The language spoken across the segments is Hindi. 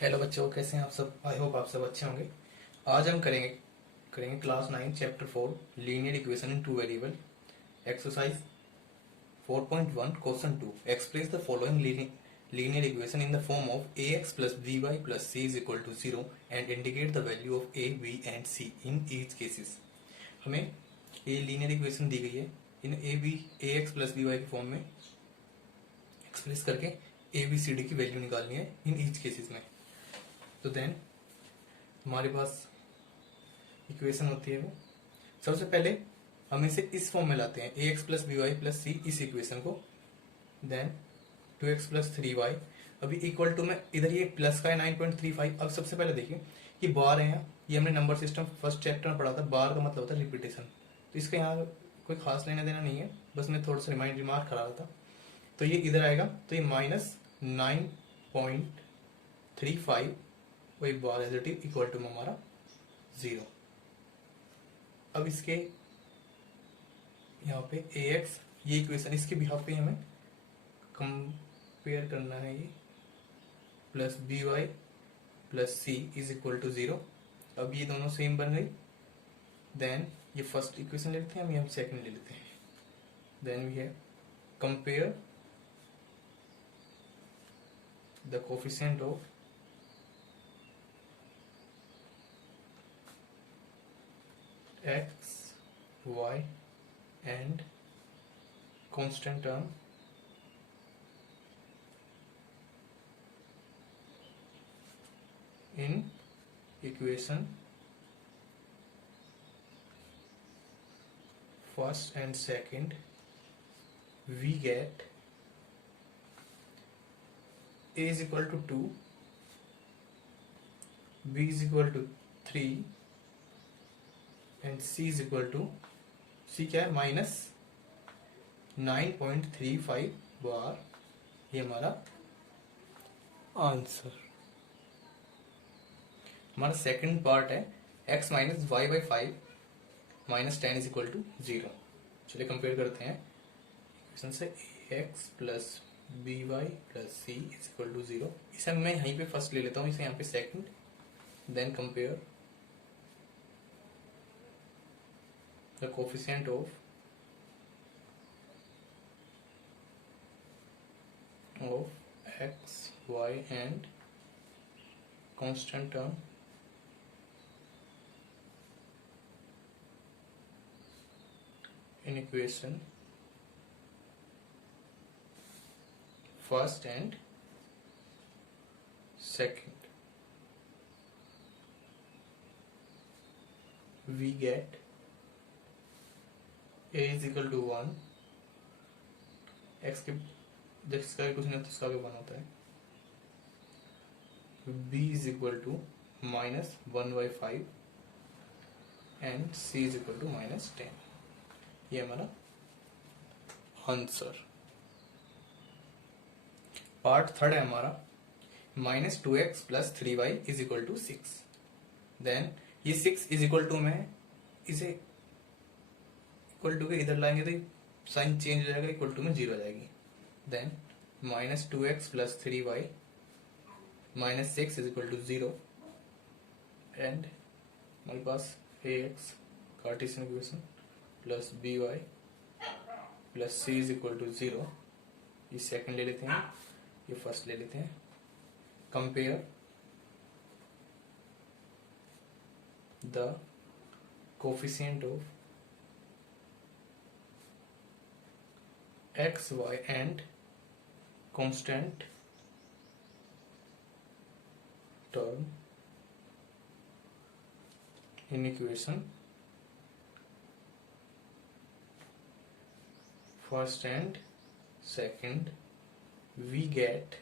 हेलो बच्चों, कैसे हैं आप सब। आई होप आप सब अच्छे होंगे। आज हम करेंगे करेंगे class 9 chapter 4 linear equation in two variable exercise 4.1 question 2। Express the following linear equation in the form of ax plus by plus c is equal to 0 and indicate the value of a, b and c in each cases। हमें ये लीनियर इक्वेशन दी गई है, इन ax plus by की फॉर्म में एक्सप्रेस करके ए बी सी डी की वैल्यू निकालनी है इन ईच केसेस में। तो देन हमारे पास इक्वेशन होती है वो, सबसे पहले हम इसे इस फॉर्म में लाते हैं A X plus B Y plus C, इस इक्वेशन को। देन 2x प्लस 3y, अभी इक्वल टू में इधर ये प्लस का है 9.35। अब सबसे पहले देखिए ये बार है, ये हमने नंबर सिस्टम फर्स्ट चैप्टर में पढ़ा था। बार का मतलब होता है रिपीटेशन, तो इसका यहाँ कोई खास लेना देना नहीं है, बस मैं थोड़ा सा रिमार्क करा रहा था। तो ये इधर आएगा तो ये -9.35 वही बार as it is equal to में हमारा 0। अब इसके यहाँ पे ax, ये इक्वेशन इसके बिहाफ पे हमें कंपेयर करना है, ये plus B Y plus C is equal to 0। अब ये दोनों सेम बन गई। देन ये फर्स्ट इक्वेशन ले लेते हैं, हम सेकंड ले लेते हैं। Then we have compare the coefficient of x, y and constant term in equation first and second. We get a is equal to 2, b is equal to 3 and c is equal to, c क्या है, -9.35 बार। ये हमारा आंसर। हमारा सेकंड पार्ट है x minus y by 5 minus 10 is equal to 0। चलिए कंपेयर करते हैं इक्वेशन से ax plus B Y plus C is equal to 0। इसे मैं यहीं पे फर्स्ट ले लेता हूँ, इसे यहाँ पे second. Then compare the coefficient of x, y and constant term in equation first and second. We get a is equal to 1, x के जिसका इक्वेशन है तो उसका भी 1 होता है। b is equal to -1/5 and c is equal to -10। ये हमारा आंसर। पार्ट थर्ड है हमारा -2x plus 3y is equal to 6। Then ये 6 इज इक्वल टू में इसे इक्वल टू के इधर लाएंगे तो साइन चेंज हो जाएगा, इक्वल टू में 0 आ जाएगी। Then -2x plus 3y minus 6 is equal to 0 and हमारे पास ax Cartesian equation plus by plus c is equal to 0। ये सेकंड ले लेते हैं, ये फर्स्ट ले लेते हैं। Compare the coefficient of x, y and constant term in equation first and second. We get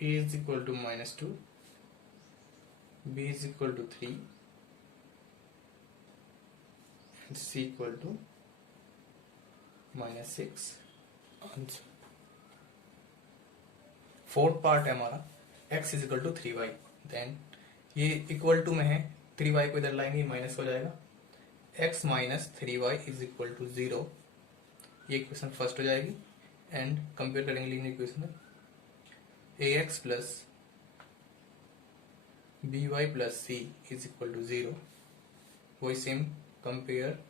a is equal to -2, b is equal to 3 and c equal to -6 answer. Fourth part है हमारा x is equal to 3y। Then ये इक्वल टू में है, 3y को इधर लाएंगे माइनस हो जाएगा। x minus 3y is equal to 0, ये इक्वेशन फर्स्ट हो जाएगी। एंड कंपेयर करेंगे लीनियर इक्वेशन में A X plus B Y plus C is equal to 0. वही same compare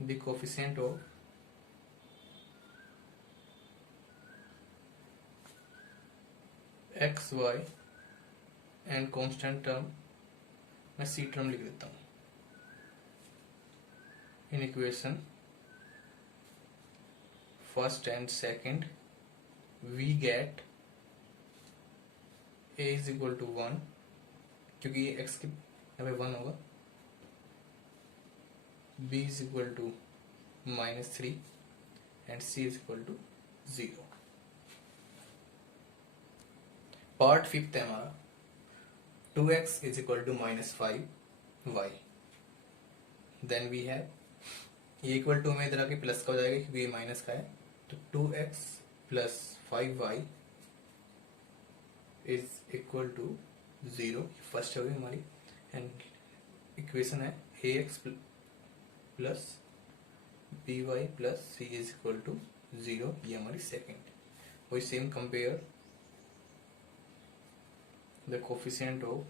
the coefficient of x Y and constant term, मैं सी टर्म लिख देता हूं in equation first and second we get a is equal to 1, क्योंकि ये x की यहाँ पे 1 होगा, b is equal to -3 and c is equal to 0. Part fifth है हमारा 2x is equal to -5y. Then we have ये इक्वल टू में इधर आके प्लस का हो जाएगा क्योंकि ये माइनस का है, तो 2x plus 5y is equal to 0. First होगी हमारी एंड इक्वेशन है ax plus by plus c is equal to 0. ये हमारी सेकेंड. वही same compare the coefficient of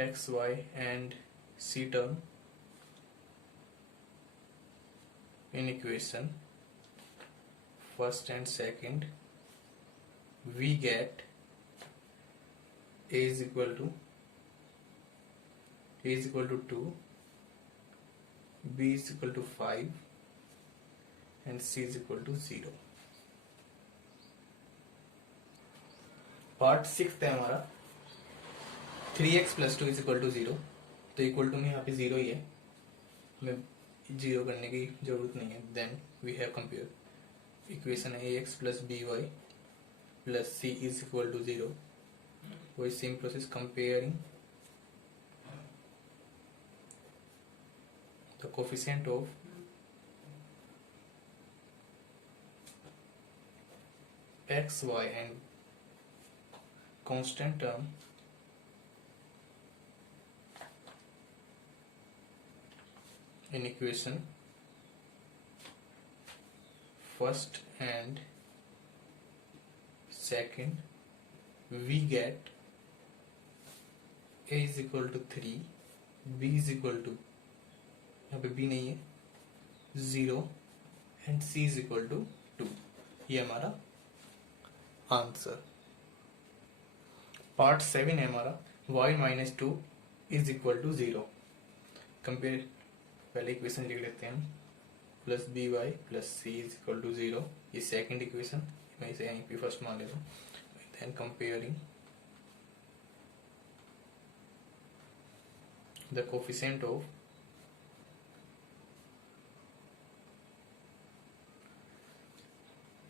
x y and c term in equation first and second we get a is equal to 2, b is equal to 5 and c is equal to 0. Part 6 है हमारा 3x plus 2 is equal to 0. तो इक्वल टू में यहाँ पे 0 ही है, हमें 0 करने की जरूरत नहीं है. Then we have compare equation है ax plus by plus c is equal to 0. वही same process comparing the coefficient of x y and constant term in equation first and second we get a is equal to 3, b is equal to, यहाँ पे b नहीं है, 0 and c is equal to 2. ये हमारा आंसर. पार्ट 7 है हमारा y minus 2 is equal to 0. Compare पहले इक्वेशन लिख लेते हैं हम plus B Y plus C is equal to 0. ये सेकंड इक्वेशन मैं इसे यहीं पे फर्स्ट मान लेता हूँ. Then comparing the coefficient of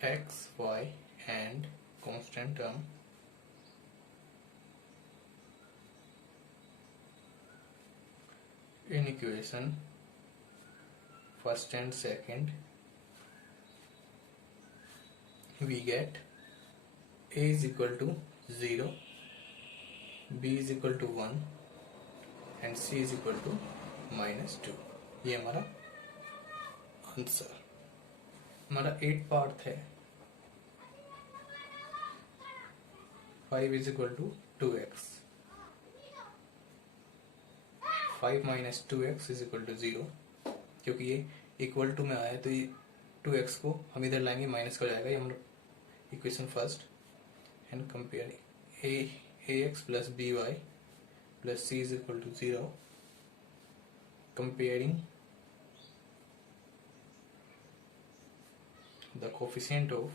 x Y and constant term in equation first and second we get a is equal to 0, b is equal to 1 and c is equal to -2. ये हमारा आंसर. हमारा 8 पार्ट है 5 is equal to 2x. 5 minus 2x is equal to 0. क्योंकि ये इक्वल टू में आया तो ये 2x को हम इधर लाएंगे माइनस का जाएगा. ये हम equation first and compare ax plus B Y plus c is equal to 0. Comparing the coefficient of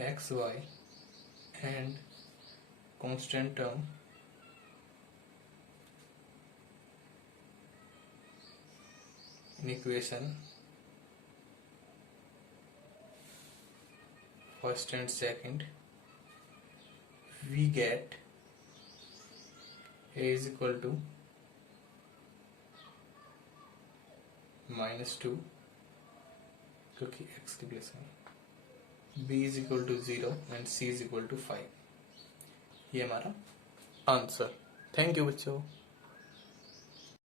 x y and constant term in equation first and second we get a is equal to -2 क्योंकि x की प्लेस में b is equal to 0 and c is equal to 5। ये हमारा आंसर। थैंक यू बच्चों।